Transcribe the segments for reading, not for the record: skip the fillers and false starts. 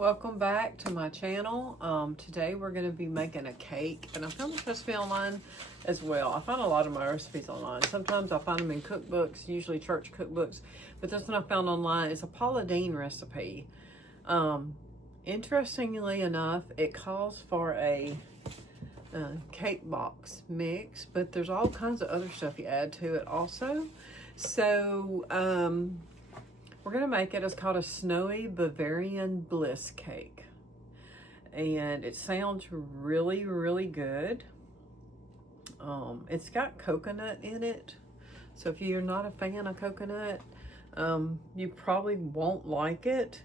welcome back to my channel. Today we're going to be making a cake, and I found this recipe online as well. I find a lot of my recipes online. Sometimes I find them in cookbooks, usually church cookbooks, but this one I found online is a Paula Deen recipe. Interestingly enough, it calls for a cake box mix, but there's all kinds of other stuff you add to it also. So we're gonna make it. It's called a snowy Bavarian Bliss cake, and it sounds really, really good. It's got coconut in it, so if you're not a fan of coconut, you probably won't like it.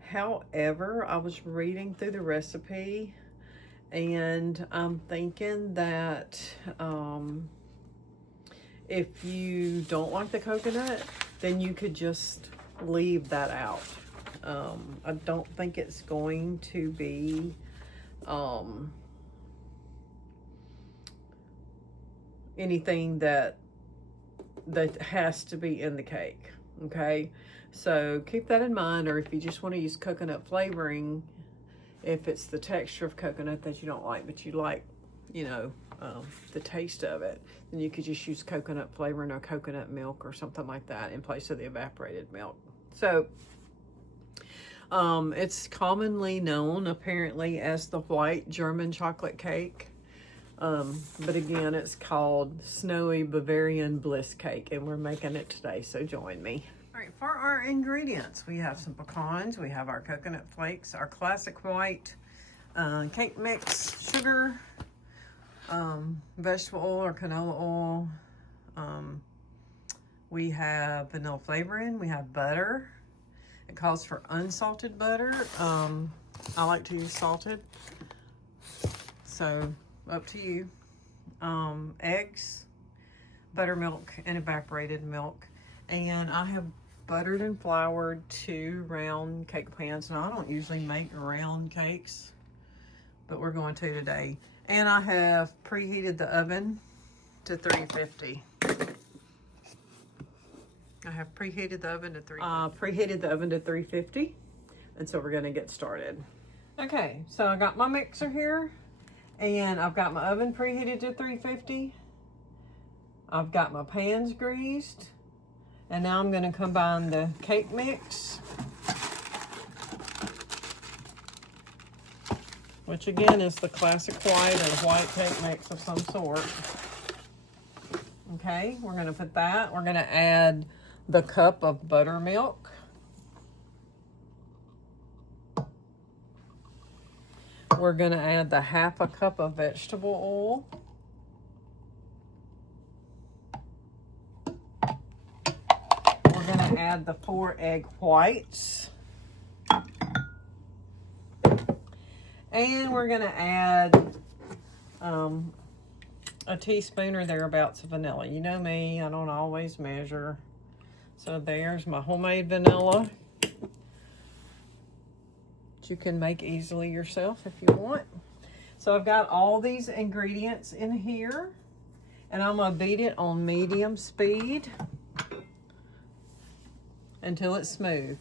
However, I was reading through the recipe, and I'm thinking that if you don't like the coconut, then you could just leave that out. I don't think it's going to be anything that has to be in the cake, okay? So keep that in mind, or if you just want to use coconut flavoring, if it's the texture of coconut that you don't like, but you like, you know, the taste of it, then you could just use coconut flavoring or coconut milk or something like that in place of the evaporated milk. So it's commonly known apparently as the white German chocolate cake, but again, it's called Snowy Bavarian Bliss cake, and we're making it today, so join me. All right, for our ingredients, we have some pecans, we have our coconut flakes, our classic white cake mix, sugar, vegetable oil or canola oil. We have vanilla flavoring. We have butter. It calls for unsalted butter. I like to use salted, so up to you. Eggs, buttermilk, and evaporated milk. And I have buttered and floured 2 round cake pans. Now, I don't usually make round cakes, but we're going to today. And I have preheated the oven to 350. I have preheated the oven to 350. And so we're gonna get started. Okay, so I got my mixer here, and I've got my oven preheated to 350. I've got my pans greased, and now I'm gonna combine the cake mix, which again is the classic white or white cake mix of some sort. Okay, we're gonna put that. We're gonna add the cup of buttermilk. We're gonna add the 1/2 cup of vegetable oil. We're gonna add the 4 egg whites. And we're gonna add a teaspoon or thereabouts of vanilla. You know me, I don't always measure. So there's my homemade vanilla, which you can make easily yourself if you want. So I've got all these ingredients in here, and I'm gonna beat it on medium speed until it's smooth.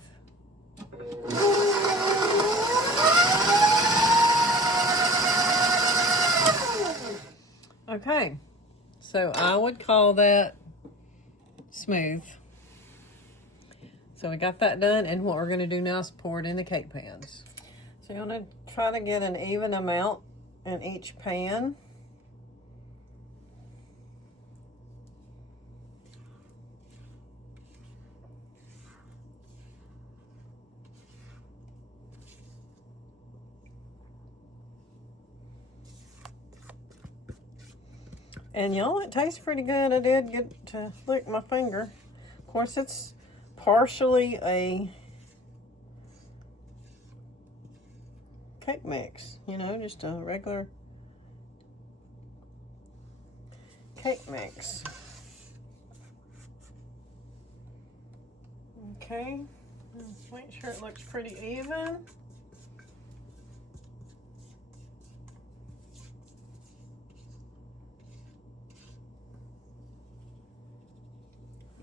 Okay, so I would call that smooth. So we got that done, and what we're going to do now is pour it in the cake pans. So you're going to try to get an even amount in each pan. And y'all, it tastes pretty good. I did get to lick my finger. Of course, it's partially a cake mix, you know, just a regular cake mix. Okay, let's make sure it looks pretty even.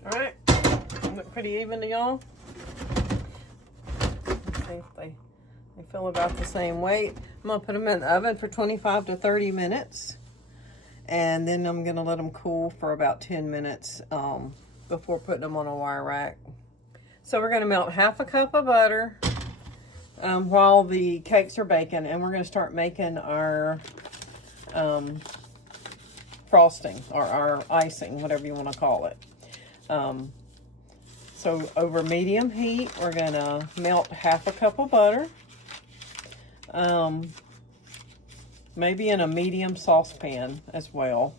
All right, look pretty even to y'all. Let's see if they They feel about the same weight. I'm gonna put them in the oven for 25 to 30 minutes. And then I'm gonna let them cool for about 10 minutes before putting them on a wire rack. So we're gonna melt half a cup of butter while the cakes are baking, and we're gonna start making our frosting or our icing, whatever you want to call it. So over medium heat, we're gonna melt half a cup of butter. Maybe in a medium saucepan as well.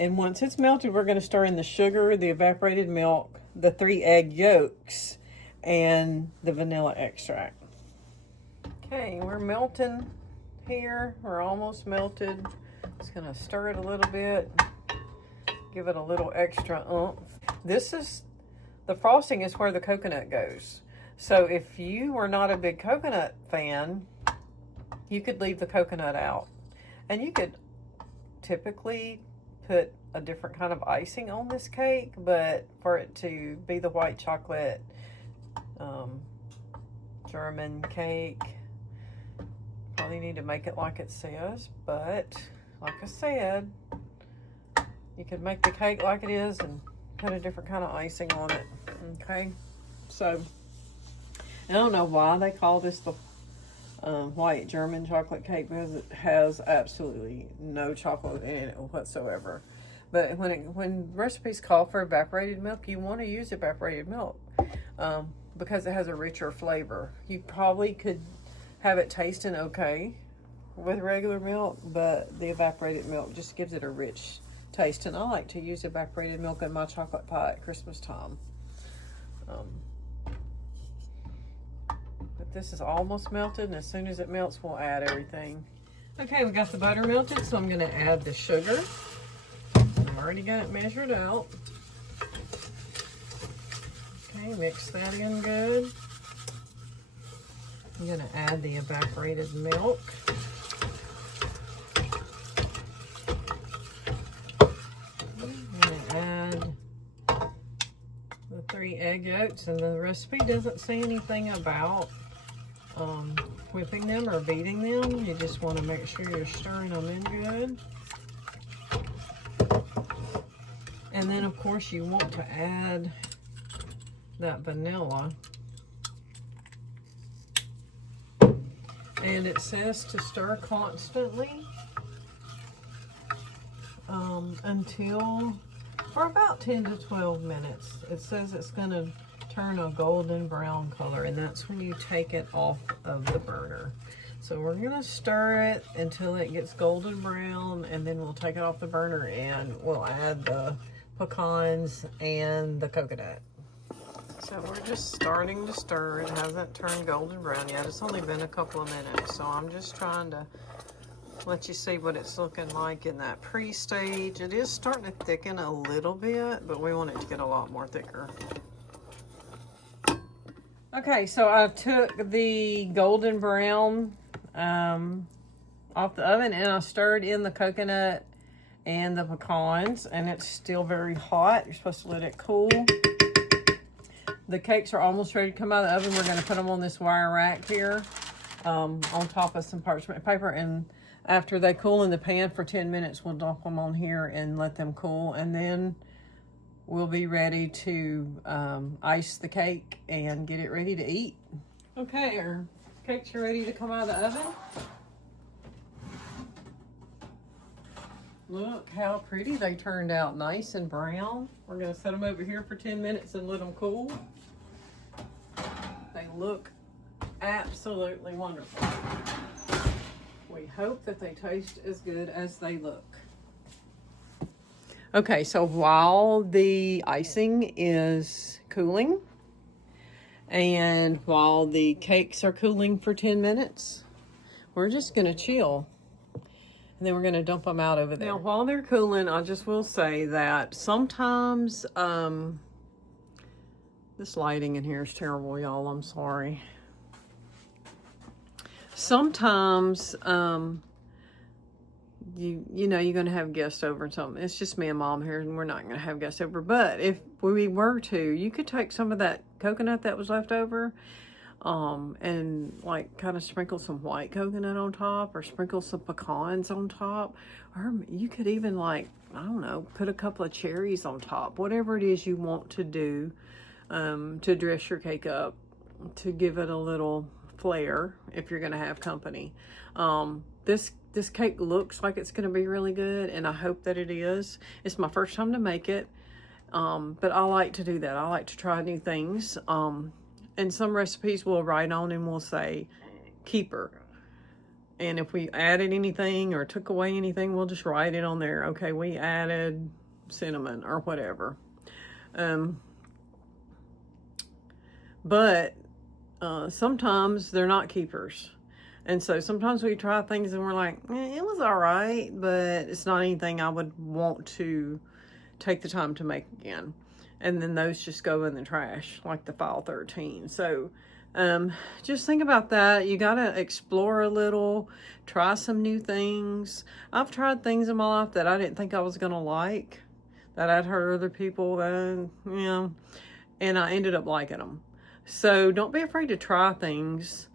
And once it's melted, we're going to stir in the sugar, the evaporated milk, the 3 egg yolks, and the vanilla extract. Okay, we're melting here. We're almost melted. Just going to stir it a little bit. Give it a little extra oomph. The frosting is where the coconut goes. So if you were not a big coconut fan, you could leave the coconut out. And you could typically put a different kind of icing on this cake, but for it to be the white chocolate German cake, probably need to make it like it says. But like I said, you could make the cake like it is and put a different kind of icing on it. Okay, so I don't know why they call this the white German chocolate cake, because it has absolutely no chocolate in it whatsoever. But when recipes call for evaporated milk, you want to use evaporated milk because it has a richer flavor. You probably could have it tasting okay with regular milk, but the evaporated milk just gives it a rich taste. And I like to use evaporated milk in my chocolate pie at Christmas time. But this is almost melted, and as soon as it melts, we'll add everything. Okay, we got the butter melted, so I'm going to add the sugar. I've already got it measured out. Okay, mix that in good. I'm going to add the evaporated milk. I'm going to add the 3 egg yolks, and the recipe doesn't say anything about whipping them or beating them. You just want to make sure you're stirring them in good. And then of course you want to add that vanilla. And it says to stir constantly until for about 10 to 12 minutes. It says it's going to turn a golden brown color, and that's when you take it off of the burner. So we're going to stir it until it gets golden brown, and then we'll take it off the burner and we'll add the pecans and the coconut. So we're just starting to stir. It hasn't turned golden brown yet. It's only been a couple of minutes, so I'm just trying to let you see what it's looking like in that pre-stage. It is starting to thicken a little bit, but we want it to get a lot more thicker. Okay, so I took the golden brown off the oven, and I stirred in the coconut and the pecans, and it's still very hot. You're supposed to let it cool. The cakes are almost ready to come out of the oven. We're going to put them on this wire rack here on top of some parchment paper, and after they cool in the pan for 10 minutes, we'll dump them on here and let them cool, and then we'll be ready to ice the cake and get it ready to eat. Okay, our cakes are ready to come out of the oven. Look how pretty they turned out, nice and brown. We're going to set them over here for 10 minutes and let them cool. They look absolutely wonderful. We hope that they taste as good as they look. Okay, so while the icing is cooling and while the cakes are cooling for 10 minutes, we're just going to chill. And then we're going to dump them out over there. Now, while they're cooling, I just will say that sometimes, this lighting in here is terrible, y'all. I'm sorry. Sometimes, you know, you're going to have guests over and something. It's just me and Mom here, and we're not going to have guests over. But if we were to, you could take some of that coconut that was left over, and like kind of sprinkle some white coconut on top, or sprinkle some pecans on top, or you could even, like, I don't know, put a couple of cherries on top, whatever it is you want to do to dress your cake up, to give it a little flair if you're going to have company. This cake looks like it's going to be really good, and I hope that it is. It's my first time to make it, but I like to do that. I like to try new things. And some recipes we'll write on and we'll say keeper. And if we added anything or took away anything, we'll just write it on there. Okay, we added cinnamon or whatever. But sometimes they're not keepers. And so sometimes we try things and we're like, it was all right, but it's not anything I would want to take the time to make again. And then those just go in the trash, like the file 13. So just think about that. You got to explore a little, try some new things. I've tried things in my life that I didn't think I was going to like, that I'd heard other people, that, you know, and I ended up liking them. So don't be afraid to try things.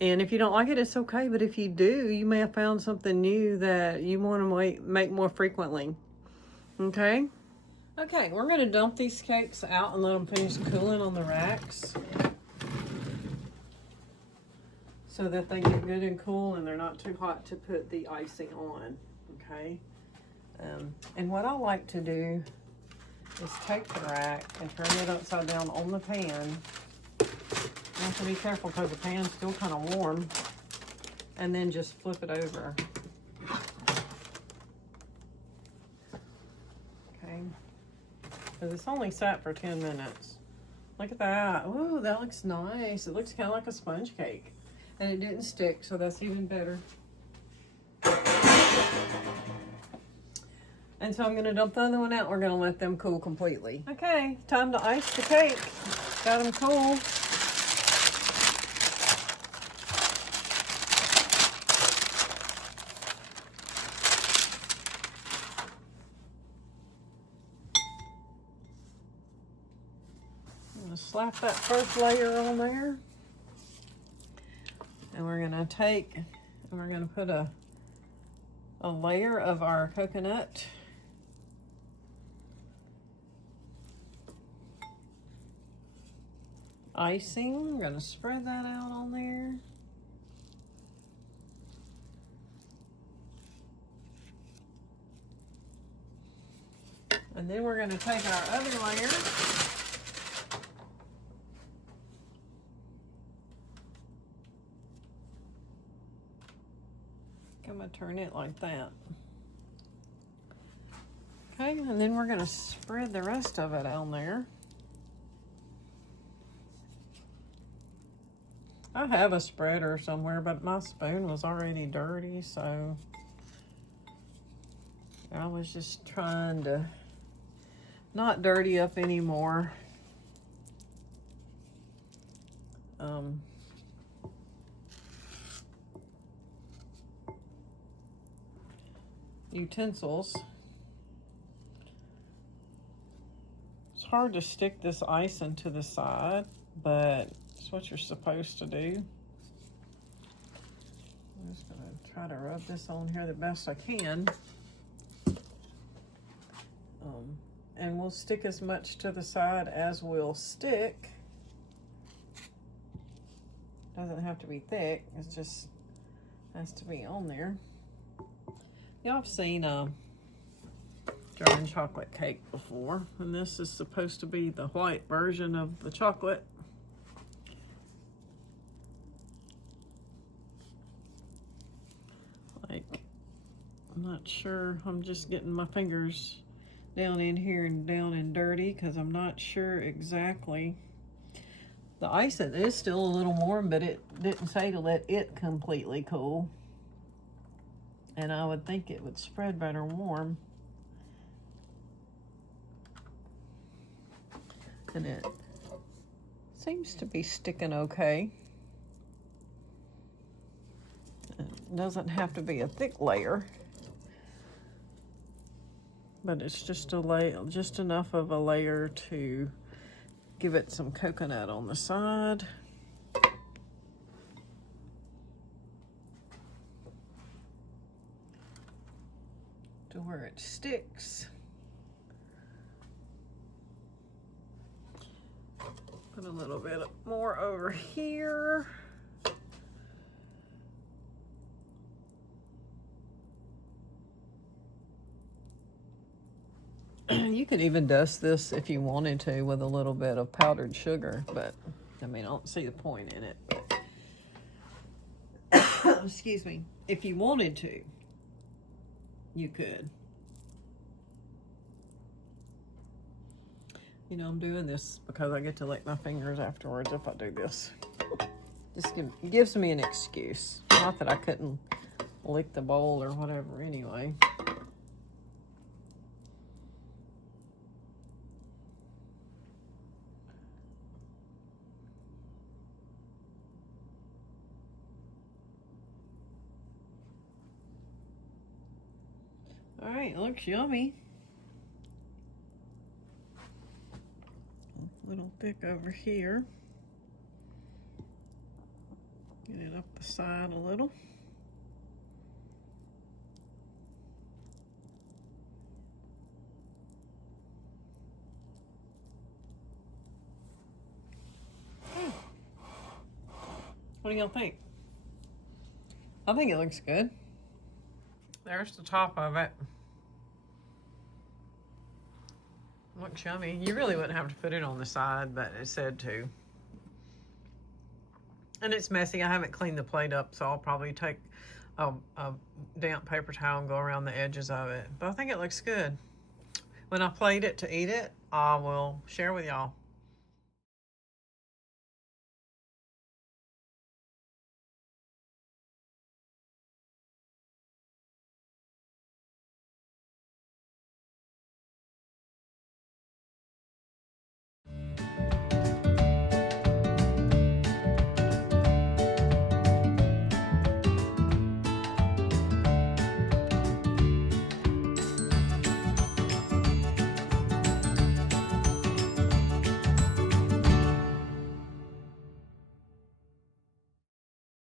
And if you don't like it, it's okay. But if you do, you may have found something new that you want to make more frequently. Okay? Okay, we're going to dump these cakes out and let them finish cooling on the racks, so that they get good and cool and they're not too hot to put the icing on. Okay? And what I like to do is take the rack and turn it upside down on the pan. You have to be careful because the pan's still kind of warm. And then just flip it over. Okay. Because it's only sat for 10 minutes. Look at that. Ooh, that looks nice. It looks kind of like a sponge cake. And it didn't stick, so that's even better. And so I'm going to dump the other one out. We're going to let them cool completely. Okay, time to ice the cake. Got them cool. Slap that first layer on there, and we're gonna take and we're gonna put a layer of our coconut icing. We're gonna spread that out on there. And then we're gonna take our other layer. I'm going to turn it like that. Okay, and then we're going to spread the rest of it on there. I have a spreader somewhere, but my spoon was already dirty, so I was just trying to not dirty up anymore. Utensils. It's hard to stick this ice into the side, but it's what you're supposed to do. I'm just gonna try to rub this on here the best I can. And we'll stick as much to the side as will stick. Doesn't have to be thick, it just has to be on there. Y'all have seen German chocolate cake before, and this is supposed to be the white version of the chocolate. Like, I'm not sure, I'm just getting my fingers down in here and down and dirty because I'm not sure exactly. The icing is still a little warm, but it didn't say to let it completely cool. And I would think it would spread better warm. And it seems to be sticking okay. It doesn't have to be a thick layer, but it's just a layer, just enough of a layer to give it some coconut on the side. to where it sticks. Put a little bit more over here. You could even dust this if you wanted to with a little bit of powdered sugar, but I mean, I don't see the point in it. Excuse me. If you wanted to, you could. You know, I'm doing this because I get to lick my fingers afterwards if I do this. Just gives me an excuse. Not that I couldn't lick the bowl or whatever anyway. All right, it looks yummy. A little thick over here. Get it up the side a little. What do y'all think? I think it looks good. There's the top of it. Looks yummy. You really wouldn't have to put it on the side, but it said to. And it's messy. I haven't cleaned the plate up, so I'll probably take a damp paper towel and go around the edges of it. But I think it looks good. When I plate it to eat it, I will share with y'all.